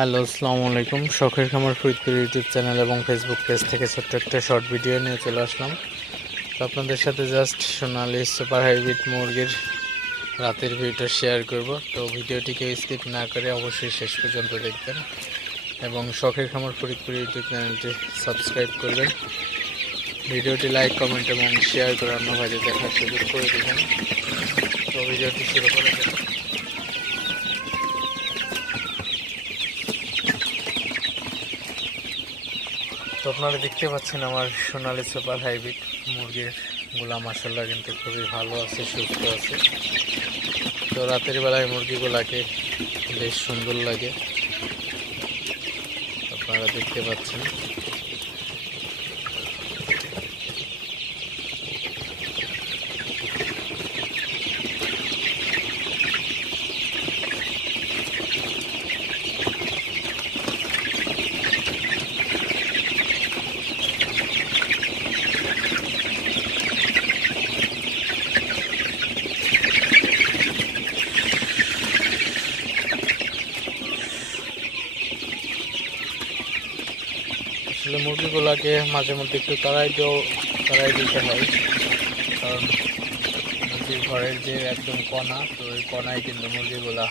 Hello, আসসালামু আলাইকুম। শখের খামার ফরিদপুর ইউটিউব চ্যানেল এবং ফেসবুক পেজ থেকে ছোট্ট একটা শর্ট ভিডিও নিয়ে চলে আসলাম। তো আপনাদের সাথে জাস্ট সোনালি সুপার হাইব্রিড মুরগির রাতের ভিডিওটা শেয়ার করব। তো ভিডিওটিকে স্কিপ না করে অবশ্যই শেষ পর্যন্ত দেখবেন এবং শখের খামার ফরিদপুর ইউটিউব চ্যানেলটি সাবস্ক্রাইব করবেন। ভিডিওটি লাইক, কমেন্ট এবং শেয়ার করে অন্য ভাইদের দেখার সুযোগ করে দেবেন। তো ভিডিওটি শুরু করা যাক। তো আপনারা দেখতে পাচ্ছেন আমার সোনালি সুপার হাইব্রিড মুরগিগুলা মাশাআল্লাহ কিন্তু খুবই ভালো আছে, সুস্থ আছে। তো রাতের বেলায় মুরগিগুলাকে বেশ সুন্দর লাগে, আপনারা দেখতে পাচ্ছেন। আসলে মুরগিগুলাকে মাঝে মধ্যে একটু তাড়াই দিতে হয়, কারণ মুরগির ঘরের যে একদম কণা, তো ওই কণায় কিন্তু মুরগিগুলা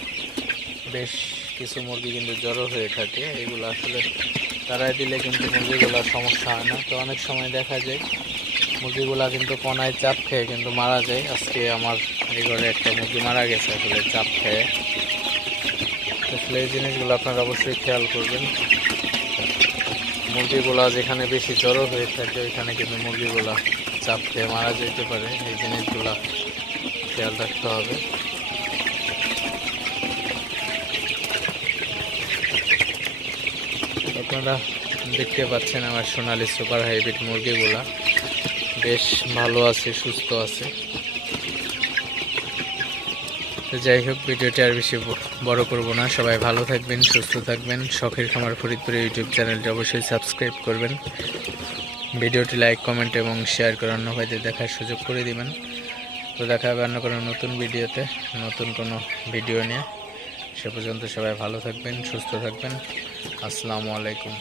বেশ কিছু মুরগি কিন্তু জড়ো হয়ে থাকে। এগুলো আসলে তাড়াই দিলে কিন্তু মুরগিগুলার সমস্যা হয় না। তো অনেক সময় দেখা যায় মুরগিগুলা কিন্তু কণায় চাপ খেয়ে কিন্তু মারা যায়। আজকে আমার এই ঘরে একটা মুরগি মারা গেছে আসলে চাপ খেয়ে। আসলে এই জিনিসগুলো আপনারা অবশ্যই খেয়াল করবেন। মুরগিগুলা যেখানে বেশি জড়ো হয়ে থাকে ওইখানে কিন্তু মুরগিগুলা চাপ খেয়ে মারা যেতে পারে। এই জিনিসগুলা খেয়াল রাখতে হবে। আপনারা দেখতে পাচ্ছেন আমার সোনালি সুপার হাইব্রিড মুরগিগুলা বেশ ভালো আছে, সুস্থ আছে। তো যাই হোক, ভিডিওটি আর বেশি বড় করব না। সবাই ভালো থাকবেন, সুস্থ থাকবেন। শখের খামার ফরিদপুর ইউটিউব চ্যানেলটি অবশ্যই সাবস্ক্রাইব করবেন। ভিডিওটি লাইক, কমেন্ট এবং শেয়ার করে অন্য ভাইদের দেখার সুযোগ করে দিবেন। তো দেখা হবে অন্য কোনো নতুন ভিডিওতে, নতুন কোনো ভিডিও নিয়ে। সে পর্যন্ত সবাই ভালো থাকবেন, সুস্থ থাকবেন। আসসালামু আলাইকুম।